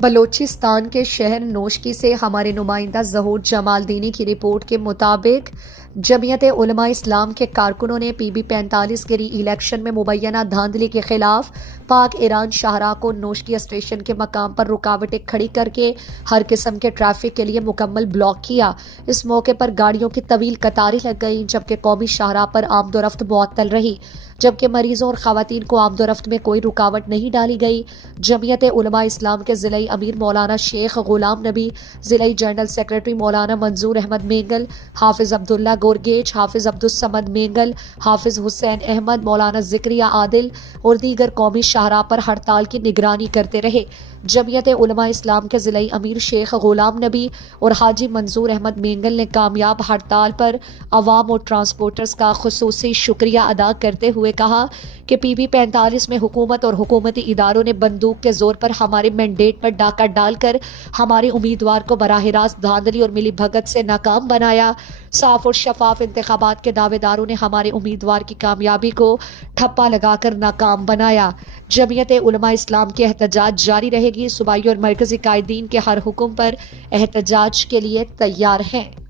بلوچستان کے شہر نوشکی سے ہمارے نمائندہ ظہور جمال دینی کی رپورٹ کے مطابق جمعیت علماء اسلام کے کارکنوں نے پی بی 45 کے ری الیکشن میں مبینہ دھاندلی کے خلاف پاک ایران شاہراہ کو نوشکی اسٹیشن کے مقام پر رکاوٹیں کھڑی کر کے ہر قسم کے ٹریفک کے لیے مکمل بلاک کیا۔ اس موقع پر گاڑیوں کی طویل قطاریں لگ گئیں، جبکہ قومی شاہراہ پر آمد و رفت معطل رہی، جبکہ مریضوں اور خواتین کو آمد و رفت میں کوئی رکاوٹ نہیں ڈالی گئی۔ جمعیت علماء اسلام کے ضلعی امیر مولانا شیخ غلام نبی، ضلعی جنرل سیکریٹری مولانا منظور احمد مینگل، حافظ عبداللہ گورگیچ، حافظ عبدالصمد مینگل، حافظ حسین احمد، مولانا ذکریہ عادل اور دیگر قومی شاہراہ پر ہڑتال کی نگرانی کرتے رہے۔ جمعیت علماء اسلام کے ضلعی امیر شیخ غلام نبی اور حاجی منظور احمد مینگل نے کامیاب ہڑتال پر عوام اور ٹرانسپورٹرز کا خصوصی شکریہ ادا کرتے ہوئے کہا کہ پی بی 45 میں حکومت اور حکومتی اداروں نے بندوق کے زور پر ہمارے مینڈیٹ پر ڈاکہ ڈال کر ہمارے امیدوار کو براہ راست دھاندلی اور ملی بھگت سے ناکام بنایا۔ صاف اور شفاف انتخابات کے دعوے داروں نے ہمارے امیدوار کی کامیابی کو ٹھپا لگا کر ناکام بنایا۔ جمعیت علماء اسلام کی احتجاج جاری رہے گی۔ صوبائی اور مرکزی قائدین کے ہر حکم پر احتجاج کے لیے تیار ہیں۔